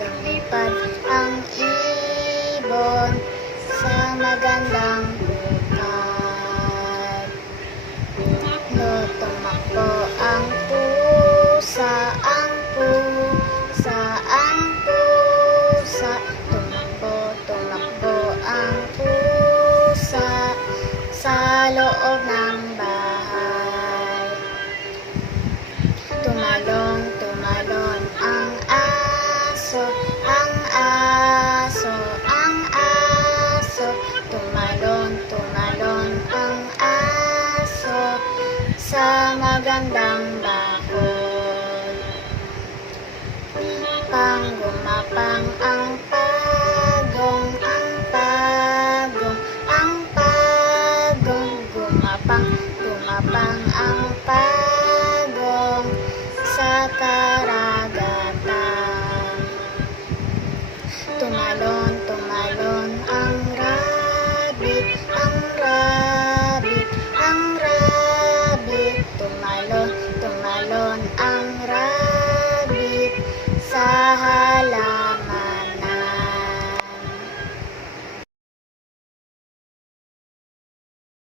lumipad ang ibon sa magandang bukal. No, tumakbo ang pusa, tumakbo ang pusa sa loob ng bahay. Tumalon ang aso, tumalon ang aso sa magandang bakod. Gumapang ang pagong, gumapang ang pagong sa